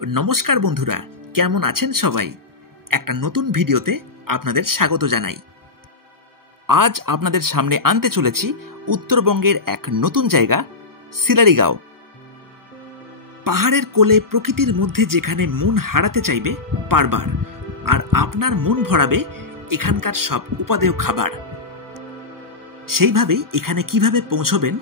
নমস্কার বন্ধুরা, কেমন আছেন সবাই? একটা নতুন ভিডিওতে আপনাদের স্বাগত জানাই। আজ আপনাদের সামনে আনতে চলেছি উত্তরবঙ্গের এক নতুন জায়গা, সিলারিগাঁও। পাহাড়ের কোলে প্রকৃতির মধ্যে যেখানে মন হারাতে চাইবে বারবার, আর আপনার মন ভরাবে এখানকার সব উপাদেয় খাবার। সেইভাবেই এখানে কিভাবে পৌঁছবেন,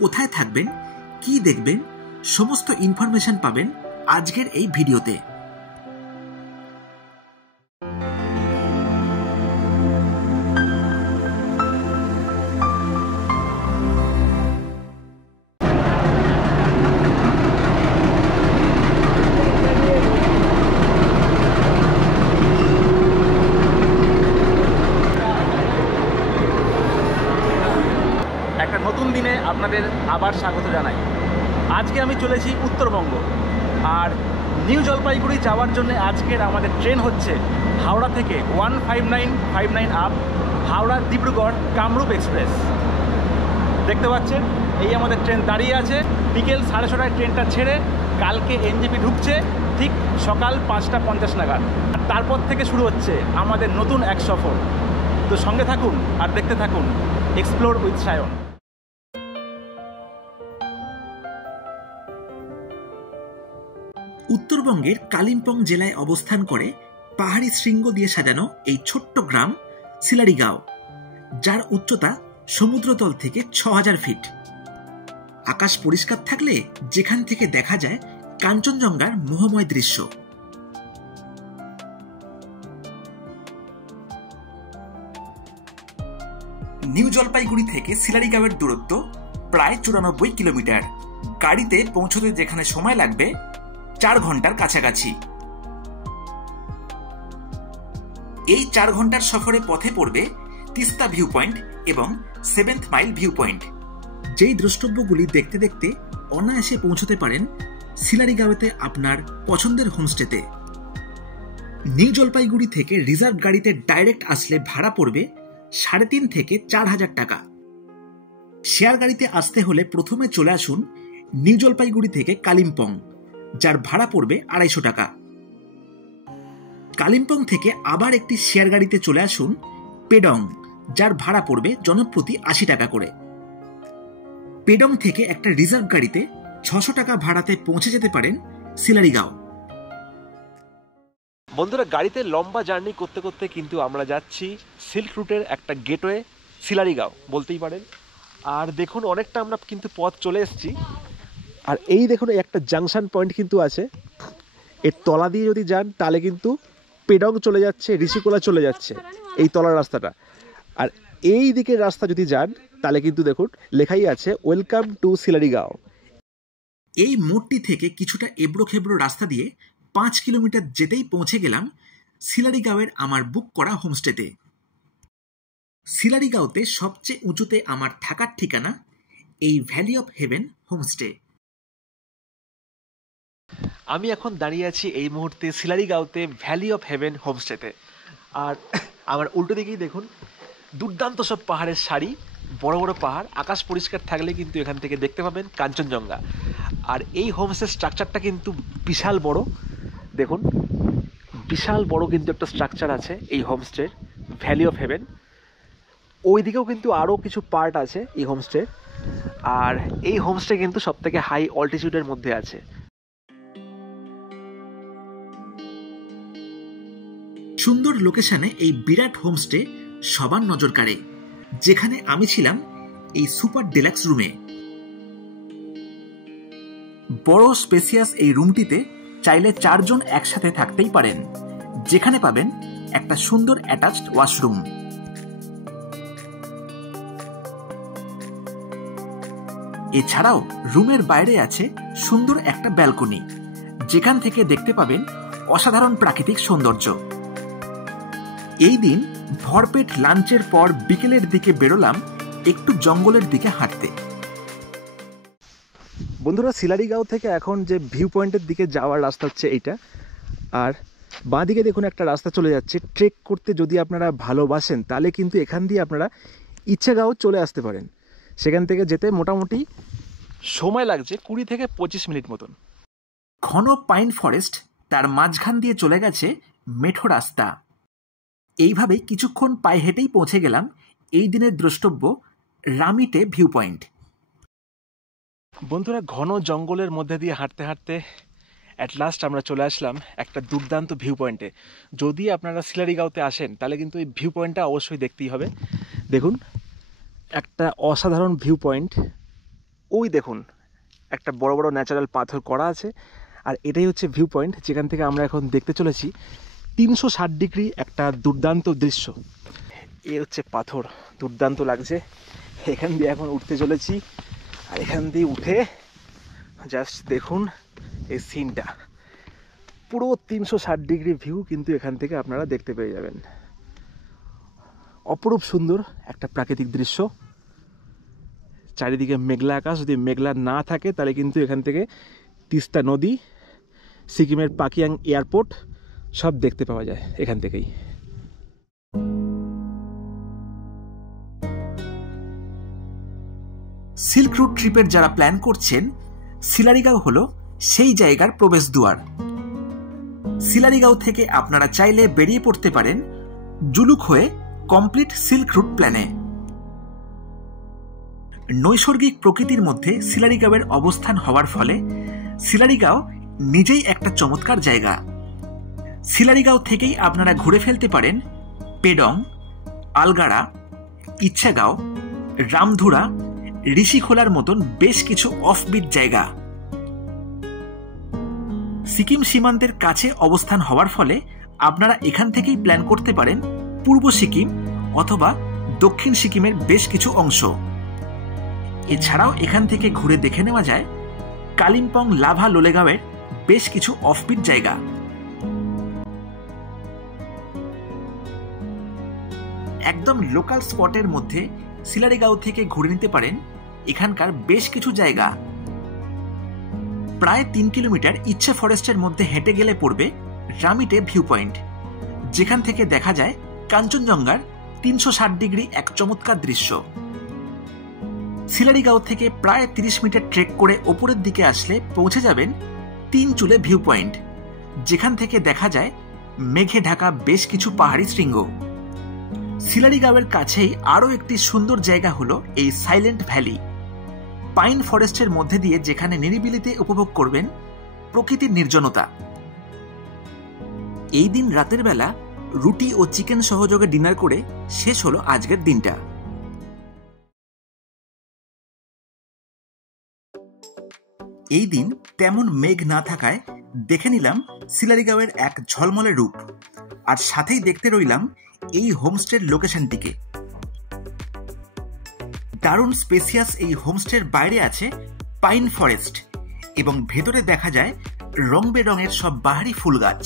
কোথায় থাকবেন, কি দেখবেন, সমস্ত ইনফরমেশন পাবেন আজকের এই ভিডিওতে। একটা নতুন দিনে আপনাদের আবার স্বাগত জানাই। আজকে আমি চলেছি উত্তরবঙ্গ, আর নিউ জলপাইগুড়ি যাওয়ার জন্য আজকের আমাদের ট্রেন হচ্ছে হাওড়া থেকে 15959 আপ, হাওড়া ডিব্রুগড় কামরূপ এক্সপ্রেস। দেখতে পাচ্ছেন এই আমাদের ট্রেন দাঁড়িয়ে আছে। বিকেল 6:30টায় ট্রেনটা ছেড়ে কালকে এনজেপি ঢুকছে ঠিক সকাল 5:50 নাগাদ। আর তারপর থেকে শুরু হচ্ছে আমাদের নতুন এক সফর। তো সঙ্গে থাকুন আর দেখতে থাকুন এক্সপ্লোর উইথ সায়ন। উত্তরবঙ্গের কালিম্পং জেলায় অবস্থান করে পাহাড়ি শৃঙ্গ দিয়ে সাজানো এই ছোট্ট গ্রাম সিলারিগাঁও, যার উচ্চতা সমুদ্রতল থেকে 6000 ফিট। আকাশ পরিষ্কার থাকলে যেখান থেকে দেখা যায় কাঞ্চনজঙ্ঘার মোহময় দৃশ্য। নিউ জলপাইগুড়ি থেকে সিলারিগাঁওয়ের দূরত্ব প্রায় 94 কিলোমিটার। গাড়িতে পৌঁছতে যেখানে সময় লাগবে 4 ঘন্টার কাছাকাছি। এই 4 ঘন্টার সফরে পথে পড়বে তিস্তা ভিউ পয়েন্ট এবং 7th মাইল ভিউ পয়েন্ট। যেই দ্রষ্টব্যগুলি দেখতে দেখতে অনায়াসে পৌঁছতে পারেন সিলারিগাঁওতে আপনার পছন্দের হোমস্টেতে। নিউ জলপাইগুড়ি থেকে রিজার্ভ গাড়িতে ডাইরেক্ট আসলে ভাড়া পড়বে 3,500 থেকে 4,000 টাকা। শেয়ার গাড়িতে আসতে হলে প্রথমে চলে আসুন নিউ জলপাইগুড়ি থেকে কালিম্পং, যার ভাড়া পড়বে 250 টাকা। কালিম্পং থেকে আবার একটি শেয়ার গাড়িতে চলে আসুন পেডং, যার ভাড়া পড়বে জনপ্রতি 80 টাকা করে। পেডং থেকে একটা রিজার্ভ গাড়িতে 600 টাকা ভাড়াতে পৌঁছে যেতে পারেন সিলারিগাঁও। বন্ধুরা, গাড়িতে লম্বা জার্নি করতে করতে কিন্তু আমরা যাচ্ছি সিল্ক রুটের একটা গেটওয়ে সিলারিগাঁও বলতেই পারেন। আর দেখুন অনেকটা আমরা কিন্তু পথ চলে এসেছি। আর এই দেখুন একটা জাংশন পয়েন্ট কিন্তু আছে। এর তলা দিয়ে যদি যান তাহলে কিন্তু পেডং চলে যাচ্ছে, ঋষিকোলা চলে যাচ্ছে এই তলার রাস্তাটা। আর এই দিকের রাস্তা যদি যান তাহলে কিন্তু দেখুন লেখাই আছে ওয়েলকাম টু সিলারিগাঁও। এই মোড়টি থেকে কিছুটা এবড়ো খেবড়ো রাস্তা দিয়ে 5 কিলোমিটার যেতেই পৌঁছে গেলাম সিলারিগাঁওয়ের আমার বুক করা হোমস্টেতে। সিলারিগাঁওতে সবচেয়ে উঁচুতে আমার থাকার ঠিকানা এই ভ্যালি অফ হেভেন হোমস্টে। আমি এখন দাঁড়িয়ে আছি এই মুহূর্তে সিলারিগাঁওতে ভ্যালি অফ হেভেন হোমস্টেতে। আর আমার উল্টো দিকেই দেখুন দুর্দান্ত সব পাহাড়ের সারি, বড় বড় পাহাড়। আকাশ পরিষ্কার থাকলে কিন্তু এখান থেকে দেখতে পাবেন কাঞ্চনজঙ্ঘা। আর এই হোমস্টের স্ট্রাকচারটা কিন্তু বিশাল বড়। দেখুন বিশাল বড় কিন্তু একটা স্ট্রাকচার আছে এই হোমস্টের ভ্যালি অফ হেভেন। ওই দিকেও কিন্তু আরও কিছু পার্ট আছে এই হোমস্টের। আর এই হোমস্টে কিন্তু সব থেকে হাই অল্টিটিউডের মধ্যে আছে। সুন্দর লোকেশনে এই বিরাট হোমস্টে সবার নজর কাড়ে, যেখানে আমি ছিলাম এই সুপার ডিলাক্স রুমে। বড় স্পেসিয়াস এই রুমটিতে চাইলে 4 জন একসাথে থাকতেই পারেন, যেখানে পাবেন একটা সুন্দর অ্যাটাচড ওয়াশরুম। এছাড়াও রুমের বাইরে আছে সুন্দর একটা ব্যালকনি, যেখান থেকে দেখতে পাবেন অসাধারণ প্রাকৃতিক সৌন্দর্য। এই দিন ভরপেট লাঞ্চের পর বিকেলের দিকে বেরোলাম একটু জঙ্গলের দিকে হাঁটতে। বন্ধুরা, সিলারিগাঁও থেকে এখন যে ভিউ পয়েন্টের দিকে যাওয়ার রাস্তা হচ্ছে এইটা। আর বাঁ দিকে দেখুন একটা রাস্তা চলে যাচ্ছে। ট্রেক করতে যদি আপনারা ভালোবাসেন তাহলে কিন্তু এখান দিয়ে আপনারা ইচ্ছেগাঁও চলে আসতে পারেন। সেখান থেকে যেতে মোটামুটি সময় লাগছে 20 থেকে 25 মিনিট মতন। ঘন পাইন ফরেস্ট, তার মাঝখান দিয়ে চলে গেছে মেঠো রাস্তা। এইভাবে কিছুক্ষণ পায়ে হেঁটেই পৌঁছে গেলাম এই দিনের দ্রষ্টব্য রামিটে ভিউ পয়েন্ট। বন্ধুরা, ঘন জঙ্গলের মধ্যে দিয়ে হাঁটতে হাঁটতে অ্যাট লাস্ট আমরা চলে আসলাম একটা দুর্দান্ত ভিউ পয়েন্টে। যদি আপনারা সিলারিগাঁওতে আসেন তাহলে কিন্তু এই ভিউ পয়েন্টটা অবশ্যই দেখতেই হবে। দেখুন, একটা অসাধারণ ভিউ পয়েন্ট। ওই দেখুন, একটা বড় বড় ন্যাচারাল পাথর করা আছে, আর এটাই হচ্ছে ভিউ পয়েন্ট যেখান থেকে আমরা এখন দেখতে চলেছি 360 ডিগ্রি একটা দুর্দান্ত দৃশ্য। এ হচ্ছে পাথর, দুর্দান্ত লাগছে। এখান দিয়ে এখন উঠতে চলেছি, আর এখান দিয়ে উঠে জাস্ট দেখুন এই সিনটা, পুরো 360 ডিগ্রি ভিউ কিন্তু এখান থেকে আপনারা দেখতে পেয়ে যাবেন। অপরূপ সুন্দর একটা প্রাকৃতিক দৃশ্য, চারিদিকে মেঘলা আকাশ। যদি মেঘলা না থাকে তাহলে কিন্তু এখান থেকে তিস্তা নদী, সিকিমের পাকিয়াং এয়ারপোর্ট সব দেখতে পাওয়া যায় এখান থেকেই। সিল্ক রুট ট্রিপের যারা প্ল্যান করছেন, সিলারিগাঁও হলো সেই জায়গার প্রবেশদ্বার। সিলারিগাঁও থেকে আপনারা চাইলে বেরিয়ে পড়তে পারেন জুলুক হয়ে কমপ্লিট সিল্ক রুট প্ল্যানে। নৈসর্গিক প্রকৃতির মধ্যে সিলারিগাঁওয়ের অবস্থান হওয়ার ফলে সিলারিগাঁও নিজেই একটা চমৎকার জায়গা। সিলারিগাঁও থেকেই আপনারা ঘুরে ফেলতে পারেন পেডং, আলগাড়া, ইচ্ছাগাঁও, রামধুরা, ঋষিখোলার মতন বেশ কিছু অফবিট জায়গা। সিকিম সীমান্তের কাছে অবস্থান হওয়ার ফলে আপনারা এখান থেকেই প্ল্যান করতে পারেন পূর্ব সিকিম অথবা দক্ষিণ সিকিমের বেশ কিছু অংশ। এছাড়াও এখান থেকে ঘুরে দেখে নেওয়া যায় কালিম্পং লাভা লোলেগাঁওয়ের বেশ কিছু অফবিট জায়গা। একদম লোকাল স্পটের মধ্যে সিলারিগাঁও থেকে ঘুরে নিতে পারেন এখানকার বেশ কিছু জায়গা। প্রায় 3 কিলোমিটার ইচ্ছে ফরেস্টের মধ্যে হেঁটে গেলে পড়বে রামিটে ভিউ পয়েন্ট, যেখান থেকে দেখা যায় কাঞ্চনজঙ্ঘার 360 ডিগ্রি এক চমৎকার দৃশ্য। সিলারিগাঁও থেকে প্রায় 30 মিটার ট্রেক করে ওপরের দিকে আসলে পৌঁছে যাবেন 3 চুলে ভিউ পয়েন্ট, যেখান থেকে দেখা যায় মেঘে ঢাকা বেশ কিছু পাহাড়ি শৃঙ্গ। সিলারিগাঁওয়ের কাছেই আরও একটি সুন্দর জায়গা হলো এই সাইলেন্ট ভ্যালি, পাইন ফরেস্টের মধ্যে দিয়ে, যেখানে নিরিবিলিতে উপভোগ করবেন প্রকৃতির নির্জনতা। এই দিন রাতের বেলা রুটি ও চিকেন সহযোগে ডিনার করে শেষ হলো আজকের দিনটা। এই দিন তেমন মেঘ না থাকায় দেখে নিলাম সিলারিগাঁওয়ের এক ঝলমলে রূপ, আর সাথেই দেখতে রইলাম এই হোমস্টের লোকেশনটিকে। দারুণ স্পেসিয়াস এই হোমস্টের বাইরে আছে পাইন ফরেস্ট এবং ভেতরে দেখা যায় রং বেরঙের সব বাহারি ফুল গাছ।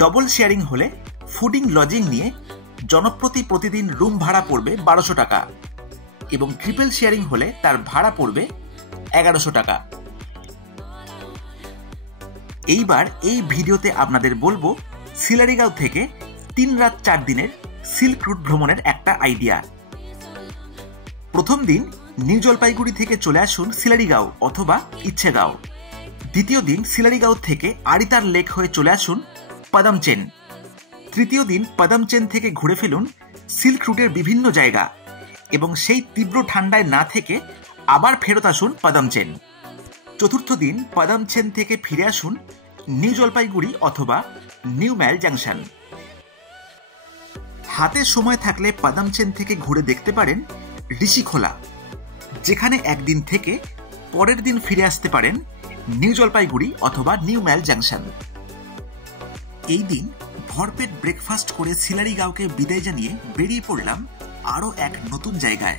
ডবল শেয়ারিং হলে ফুডিং লজিং নিয়ে জনপ্রতি প্রতিদিন রুম ভাড়া পড়বে 1200 টাকা এবং ট্রিপল শেয়ারিং হলে তার ভাড়া পড়বে 1100 টাকা। এইবার এই ভিডিওতে আপনাদের বলবো সিলারিগাঁও থেকে 3 রাত 4 দিনের সিল্ক রুট ভ্রমণের একটা আইডিয়া। প্রথম দিন নিউ জলপাইগুড়ি থেকে চলে আসুন সিলারিগাঁও অথবা ইচ্ছেগাঁও। দ্বিতীয় দিন সিলারিগাঁও থেকে আরিতার লেক হয়ে চলে আসুন পাদামচেন। তৃতীয় দিন পাদামচেন থেকে ঘুরে ফেলুন সিল্ক রুটের বিভিন্ন জায়গা এবং সেই তীব্র ঠান্ডায় না থেকে আবার ফেরত আসুন পাদামচেন। চতুর্থ দিন পাদামচেন থেকে ফিরে আসুন নিউ জলপাইগুড়ি অথবা নিউ ম্যাল জাংশন। হাতে সময় থাকলে পাদামচেন থেকে ঘুরে দেখতে পারেন ঋষিখোলা, যেখানে একদিন থেকে পরের দিন ফিরে আসতে পারেন নিউ জলপাইগুড়ি অথবা নিউ ম্যাল জাংশন। এই দিন ভরপেট ব্রেকফাস্ট করে সিলারিগাঁওকে বিদায় জানিয়ে বেরিয়ে পড়লাম আরও এক নতুন জায়গায়।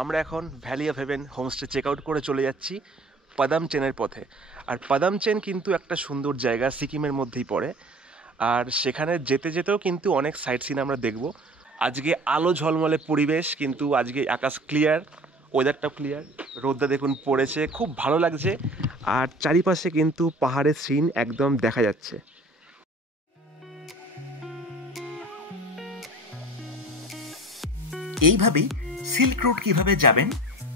আমরা এখন valley of heaven homestay check out করে চলে যাচ্ছি পাদামচেনের পথে। আর পাদামচেন কিন্তু একটা সুন্দর জায়গা, সিকিমের মধ্যেই পড়ে। আর সেখানে যেতে যেতেও কিন্তু অনেক সাইট সিন আমরা দেখব। আজকে আলো ঝলমলে পরিবেশ, কিন্তু আজকে আকাশ ক্লিয়ার, ওয়েদারটাও ক্লিয়ার, রোদটা দেখুন পড়েছে, খুব ভালো লাগছে। আর চারিপাশে কিন্তু পাহাড়ের সিন একদম দেখা যাচ্ছে। এইভাবেই সিল্ক রুট কিভাবে যাবেন,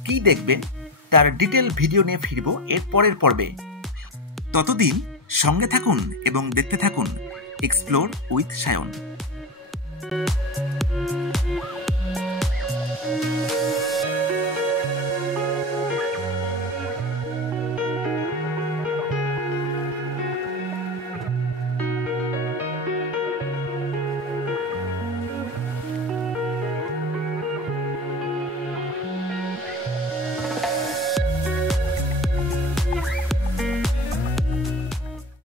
কি দেখবেন, তার ডিটেল ভিডিও নিয়ে ফিরব এর পরের পর্বে। ততদিন সঙ্গে থাকুন এবং দেখতে থাকুন এক্সপ্লোর উইথ সায়ন।